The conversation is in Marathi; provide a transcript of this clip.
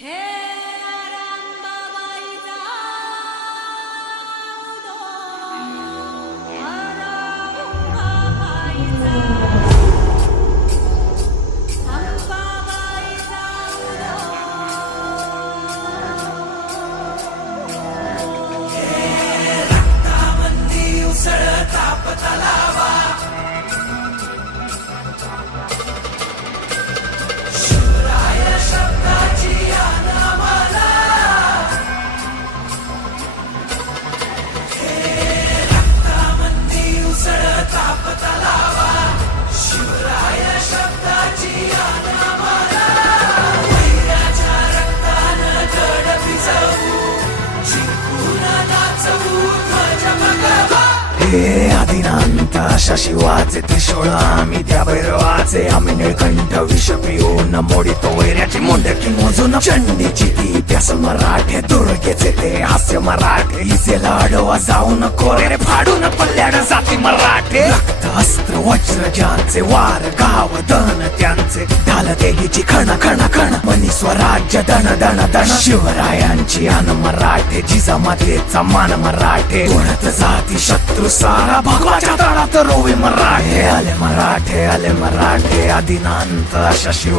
हे आरांबाबाईचा उदो, आरांबाबाईचा, अंबाबाईचा उदो. रक्तामंदी उसळता पतलावा, शिवराय शब्दाची आन आम्हाला. हे रक्तामंदी उसळता पतलावा, शिवराय शब्दाची आन आम्हाला. वैराच्या रक्तानं जड भिजवू, जिंकून नाचवू ध्वज भगवा. हे आदिनांत अशा शिवाचे त्रिशूळ आम्ही त्या भैरवाचे. आम्ही निळकंठ विष पिऊन मोडितो वैऱ्याची मुंडकी मोजून. चंडीची ती प्यास मराठे, दुर्गेचे ते हास्य मराठे. इजेला अडवा जाऊन कोरे फाडून पल्ल्याड जाती मराठे. रक्त अस्त्र वज्र ज्यांचे, वार गाव दन त्यांचे. ढाल देगीची खण खण खण, मनी स्वराज्य दण दण दण. शिवरायांची आन मराठे, जिजामातेचा मान मराठे. उडत जाती शत्रू सारा, भगवाच्या तळात रोवे मराठे. आले मराठे, आले मराठे, आदिनांत अशा शिवा